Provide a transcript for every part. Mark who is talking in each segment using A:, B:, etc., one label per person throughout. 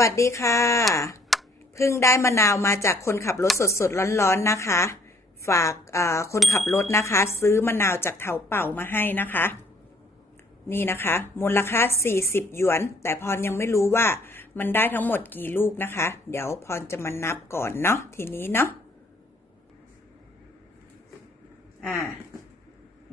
A: วัสดีค่ะเพิ่งได้มะนาวมาจากคนขับรถสดๆร้อนๆนะคะ ฝากคนขับรถนะคะ ซื้อมะนาวจากเถาเป่ามาให้นะคะ นี่นะคะ มูลค่า 40 หยวน แต่พรยังไม่รู้ว่ามันได้ทั้งหมดกี่ลูกนะคะ เดี๋ยวพรจะมานับก่อนเนาะทีนี้เนาะอ่า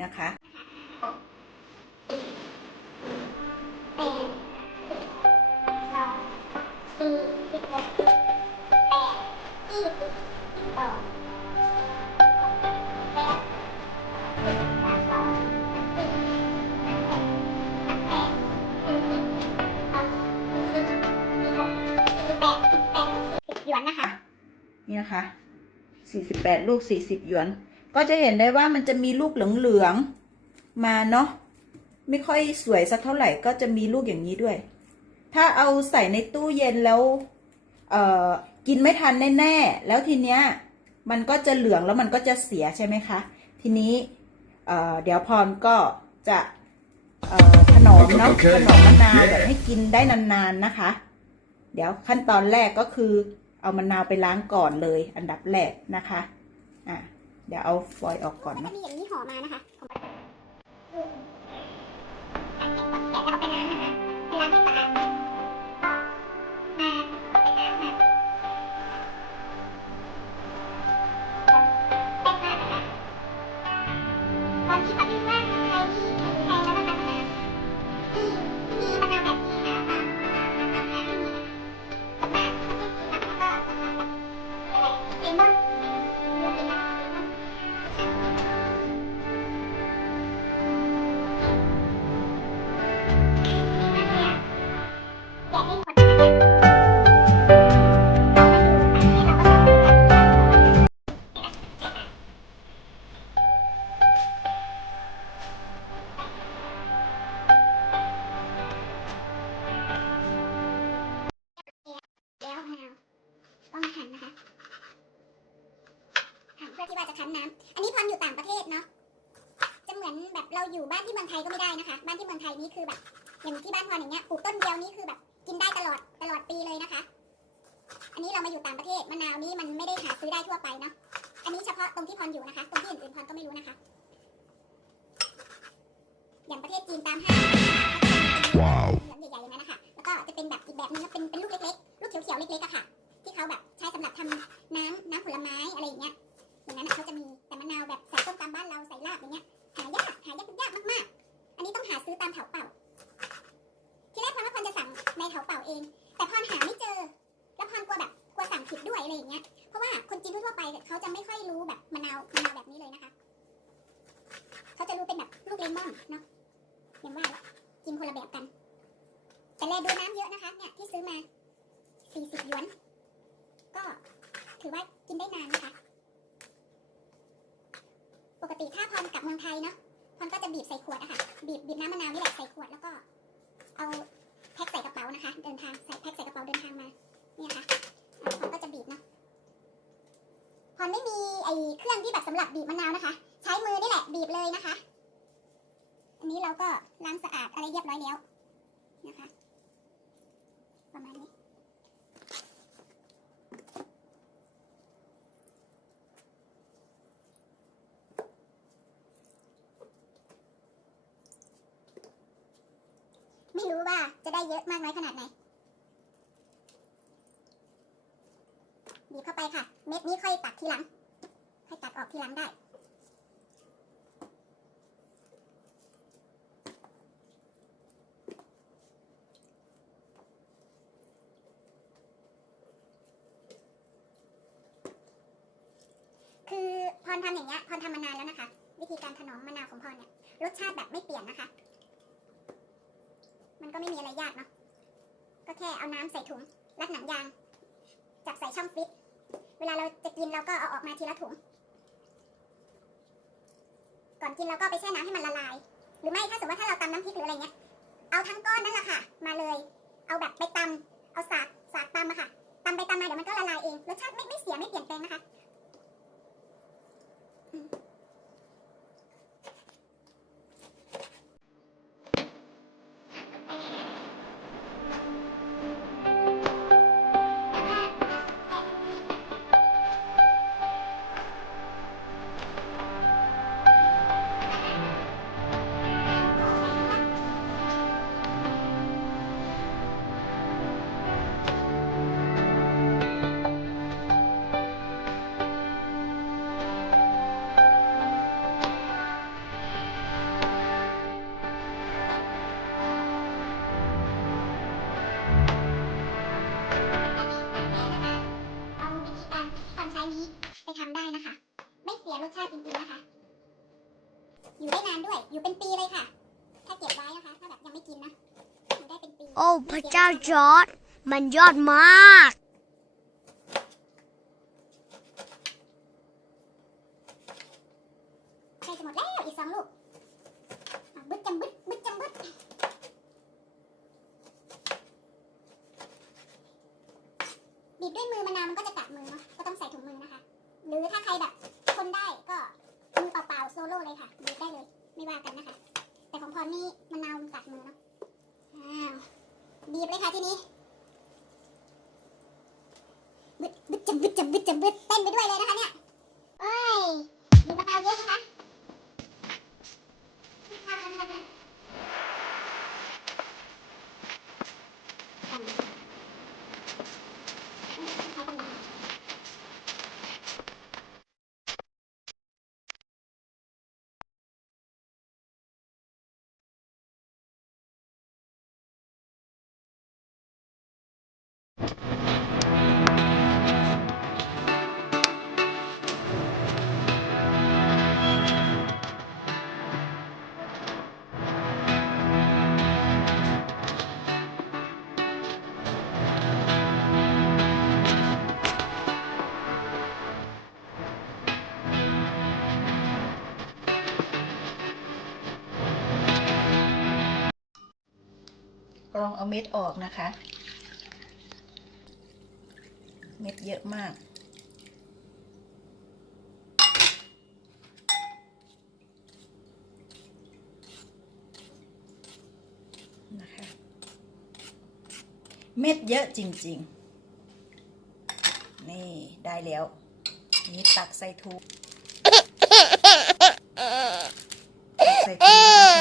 A: นะคะ
B: หกแปดยี่สิบสองแปดสามสองสี่แปดสี่สิบสองสี่สิบสี่หกสี่สิบยวนนะคะ
A: นี่นะคะ48ลูก40หยวน ก็จะเห็นได้ว่ามันจะมีลูกเหลืองๆ มาเนาะ ไม่ค่อยสวยสักเท่าไหร่ ก็จะมีลูกอย่างนี้ด้วย ถ้าเอาใส่ในตู้เย็นแล้ว เอ่อ กินไม่ทันแน่ๆ แล้วทีเนี้ย มันก็จะเหลืองแล้วมันก็จะเสียใช่ไหมคะ ทีนี้ เอ่อ เดี๋ยวพรก็จะ เอ่อ ถนอมเนาะ
C: โอเค
A: ถนอมมะนาวแบบให้กินได้นานๆนะคะ เดี๋ยวขั้นตอนแรกก็คือ เอามะนาวไปล้างก่อนเลย อันดับแรกนะคะ อะ เดี๋ยวเอาฟอยล์ออกก่อน
B: ก็จะ
A: เนาะ
B: มีอย่างนี้ห่อมานะคะของแกะแล้วเอาไปล้างนะคะไปล้างให้สะอา ที่ว่าจะคั้นน้ำอันนี้พรอยู่ต่างประเทศเนาะจะเหมือนแบบเราอยู่บ้านที่เมืองไทยก็ไม่ได้นะคะ บ้านที่เมืองไทยนี่คือแบบ อย่างที่บ้านพรอย่างเงี้ยปลูกต้นเดียวนี่คือแบบกินได้ตลอดตลอดปีเลยนะคะ อันนี้เรามาอยู่ต่างประเทศมะนาวนี้มันไม่ได้หาซื้อได้ทั่วไปเนาะอันนี้เฉพาะตรงที่พรอยู่นะคะ ตรงที่อื่นๆพรก็ไม่รู้นะคะ อย่างประเทศจีนตามห้าง
C: ว้าว
B: เหลืองใหญ่ๆอย่างนั้นนะคะแล้วก็จะเป็นแบบอีกแบบนึงก็เป็นเป็นลูกเล็กๆลูกเขียวๆเล็กๆอะค่ะ คนละแบบกัน แต่แลดูน้ำเยอะนะคะเนี่ยที่ซื้อมา 40หยวน ก็ถือว่ากินได้นานนะคะ ปกติถ้าพรกลับเมืองไทยเนาะพรก็จะบีบใส่ขวดอะค่ะบีบบีบน้ำมะนาวนี่แหละใส่ขวดแล้วก็ เอาแพ็คใส่กระเป๋านะคะ เดินทางใส่แพ็คใส่กระเป๋าเดินทางมาเนี่ยค่ะอ่าพรก็จะบีบเนาะพรไม่มีไอ้เครื่องที่แบบสำหรับบีบมะนาวนะคะ ใช้มือนี่แหละบีบเลยนะคะ อันนี้เราก็ล้างสะอาดอะไรเรียบร้อยแล้วนะคะ ประมาณนี้ไม่รู้ว่าจะได้เยอะมากน้อยขนาดไหนบีบเข้าไปค่ะ เม็ดนี้ค่อยตัดทีหลัง ค่อยตัดออกทีหลังได้ คือพ รทำอย่างเงี้ยพรทำมานานแล้วนะคะ วิธีการถนอมมะนาวของพรเนี่ยรสชาติแบบไม่เปลี่ยนนะคะ มันก็ไม่มีอะไรยากเนาะก็แค่เอาน้ำใส่ถุงรัดหนังยาง จับใส่ช่องฟิตเวลาเราจะกินเราก็เอาออกมาทีละถุง ก่อนกินเราก็ไปแช่น้ำให้มันละลาย หรือไม่ถ้าสมมติว่าถ้าเราตำน้ำพริกหรืออะไรเงี้ย เอาทั้งก้อนนั่นแหละค่ะ มาเลย เอาแบบไปตำเอาสากสากตำอะค่ะตำไปตำมาเดี๋ยวมันก็ละลายเองรสชาติไม่ไม่เสียไม่เปลี่ยนแปลงนะคะ
D: โอ้พระเจ้าจอร์ดมันยอดมาก
B: ใกล้จะหมดแล้วอีกสองลูกอะบึดจำบึดบึดจำบึดบีบด้วยมือมะนาวมันก็จะกัดมือเนาะก็ต้องใส่ถุงมือนะคะ หรือถ้าใครแบบทนได้ก็มือเปล่าๆโซโล่เลยค่ะบีบได้เลย ไม่ว่ากันนะคะ แต่ของพรนี่มะนาวมันกัดมือเนาะอ้าว บีบเลยค่ะทีนี้บึดบึดจับบึดจับบึดจับึดเต้นไปด้วยเลยนะคะเนี่ยเอ้ยมีมะนาวเยอะนะคะ
A: รองเอาเม็ดออกนะคะ เม็ดเยอะมากนะคะเม็ดเยอะจริง ๆ นี่ได้แล้ว นี่ตักใส่ถุงใส่ถุง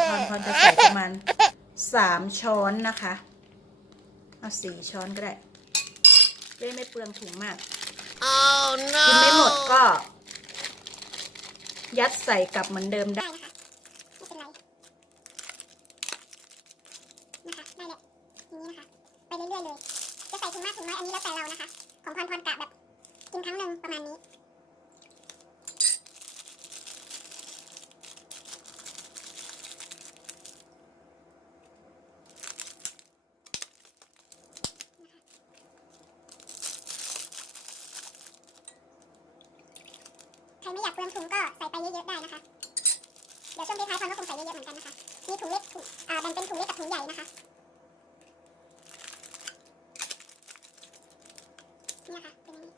A: นะคะพรพรจะใส่ประมาณ สามช้อนนะคะ เอาสี่ช้อนก็ได้จะได้ไม่เปลืองถุงมาก
D: oh
A: กิน
D: no
A: ไม่หมดก็ ยัดใส่กลับเหมือนเดิมได้
B: ได้นะคะไม่เป็นไรนะคะได้แหละอย่างนี้นะคะ ไปเรื่อยๆเลย จะใส่ถุงมากถุงน้อยอันนี้แล้วแต่เรานะคะ ของพรพรกะแบบ กินครั้งหนึ่งประมาณนี้ ไม่อยากเปลืองถุงก็ใส่ไปเยอะๆได้นะคะ เดี๋ยวช่วงท้ายๆพรก็คงใส่เยอะๆเหมือนกันนะคะ มีถุงเล็กถุงอ่าแบ่งเป็นถุงเล็กกับถุงใหญ่นะคะเนี่ยค่ะเป็นอย่างนี้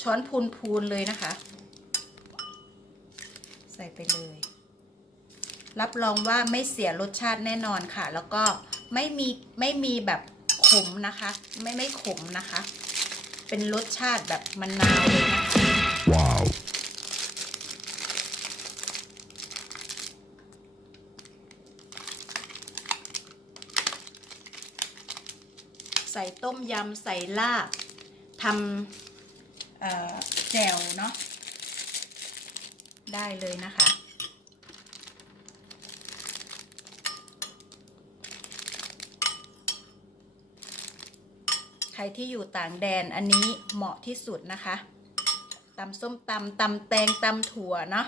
A: ช้อนพูนพูนๆเลยนะคะ ใส่ไปเลย รับรองว่าไม่เสียรสชาติแน่นอนค่ะ แล้วก็ไม่มีไม่มีแบบขมนะคะ ไม่ไม่ขมนะคะ เป็นรสชาติแบบมะนาวเลยนะคะ
C: Wow.
A: ต้มยำใส่ลาบทำแจ่วเนาะได้เลยนะคะ ใครที่อยู่ต่างแดนอันนี้เหมาะที่สุดนะคะตำส้มตำตำแตงตำถั่วเนาะ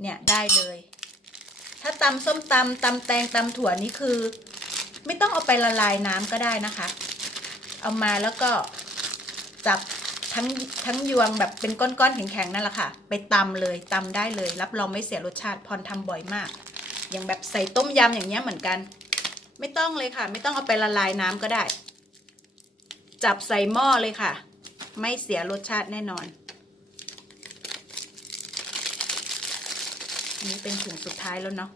A: เนี่ยได้เลย ถ้าตำส้มตำตำแตงตำถั่วนี่คือ ไม่ต้องเอาไปละลายน้ำก็ได้นะคะ เอามาแล้วก็จับทั้งทั้งยวงแบบเป็นก้อนๆแข็งๆนั่นแหละค่ะ ไปตำเลยตำได้เลย รับรองไม่เสียรสชาติพรทำบ่อยมาก อย่างแบบใส่ต้มยำอย่างเงี้ยเหมือนกัน ไม่ต้องเลยค่ะ ไม่ต้องเอาไปละลายน้ำก็ได้ จับใส่หม้อเลยค่ะ ไม่เสียรสชาติแน่นอนนนี้เป็นถุงสุดท้ายแล้วเนาะ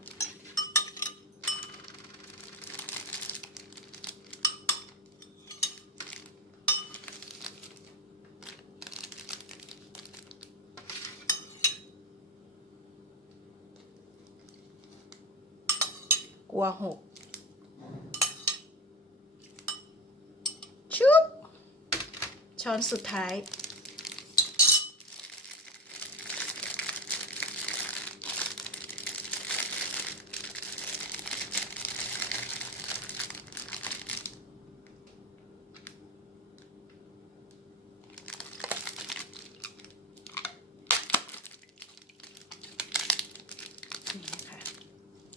A: หกชุบช้อนสุดท้าย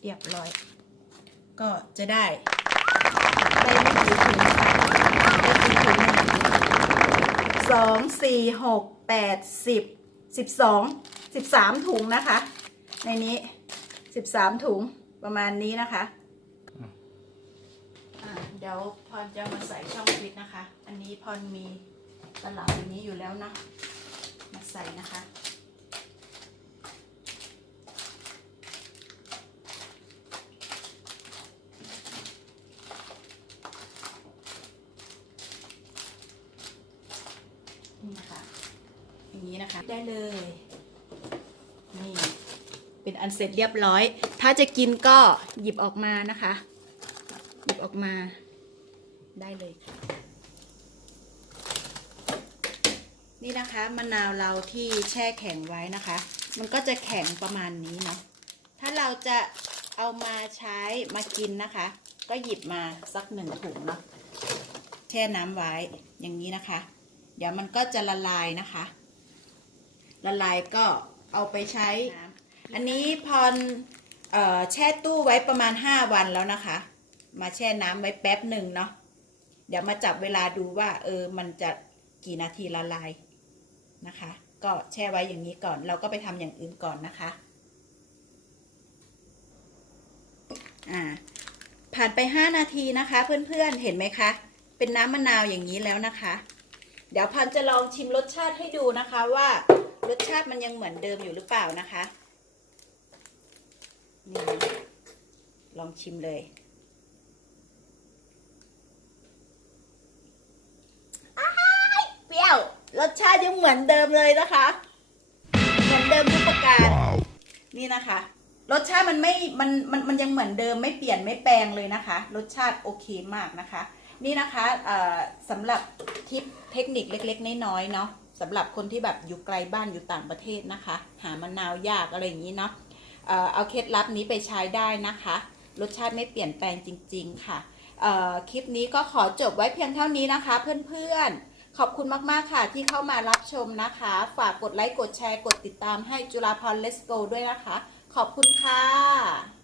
A: เรียบร้อย ก็จะได้ได้ไม่กี่ถุงได้กี่ถุงสองสี่หกแปดสิบสิบสองสิบสามถุงนะคะ ในนี้สิบสามถุงประมาณนี้นะคะะเดี๋ยวพรจะมาใส่ช่องฟิตนะคะ อันนี้พรมีตลับอย่างนี้อยู่แล้วเนาะมาใส่นะคะ นี่นะคะ อย่างนี้นะคะ ได้เลย นี่ เป็นอันเสร็จเรียบร้อย ถ้าจะกินก็หยิบออกมานะคะ หยิบออกมาได้เลย นี่นะคะมะนาวเราที่แช่แข็งไว้นะคะ มันก็จะแข็งประมาณนี้เนาะ ถ้าเราจะเอามาใช้มากินนะคะ ก็หยิบมาสักหนึ่งถุงเนาะแช่น้ำไว้อย่างนี้นะคะ เดี๋ยวมันก็จะละลายนะคะ ละลายก็เอาไปใช้ อันนี้พรเอ่อแช่ตู้ไว้ประมาณ 5 วันแล้วนะคะ มาแช่น้ำไว้แป๊บหนึ่งเนาะเดี๋ยวมาจับเวลาดูว่า เออมันจะกี่นาทีละลายนะคะ ก็แช่ไว้อย่างนี้ก่อน เราก็ไปทำอย่างอื่นก่อนนะคะอ่าผ่านไป 5 นาทีนะคะ เพื่อนๆเห็นไหมคะ เป็นน้ำมะนาวอย่างนี้แล้วนะคะ เดี๋ยวพันจะลองชิมรสชาติให้ดูนะคะว่า รสชาติมันยังเหมือนเดิมอยู่หรือเปล่านะคะนี่นะลองชิมเลยอ้ายเปรี้ยว รสชาติยังเหมือนเดิมเลยนะคะ เหมือนเดิมทุกประการ
C: Wow.
A: นี่นะคะ รสชาติมันไม่ มัน มัน มันยังเหมือนเดิมไม่เปลี่ยนไม่แปลงเลยนะคะ รสชาติโอเคมากนะคะ นี่นะคะเอ่อสำหรับทิปเทคนิคเล็ก ๆ น้อยๆเนาะ สำหรับคนที่แบบอยู่ไกลบ้านอยู่ต่างประเทศนะคะ หามะนาวยากอะไรอย่างนี้เนาะเอาเคล็ดลับนี้ไปใช้ได้นะคะ รสชาติไม่เปลี่ยนแปลงจริง ๆ ค่ะคลิปนี้ก็ขอจบไว้เพียงเท่านี้นะคะ เพื่อนๆ ขอบคุณมากๆค่ะที่เข้ามารับชมนะคะ ฝากกดไลค์กดแชร์กดติดตามให้จุฬาพรเลสโกด้วยนะคะ ขอบคุณค่ะ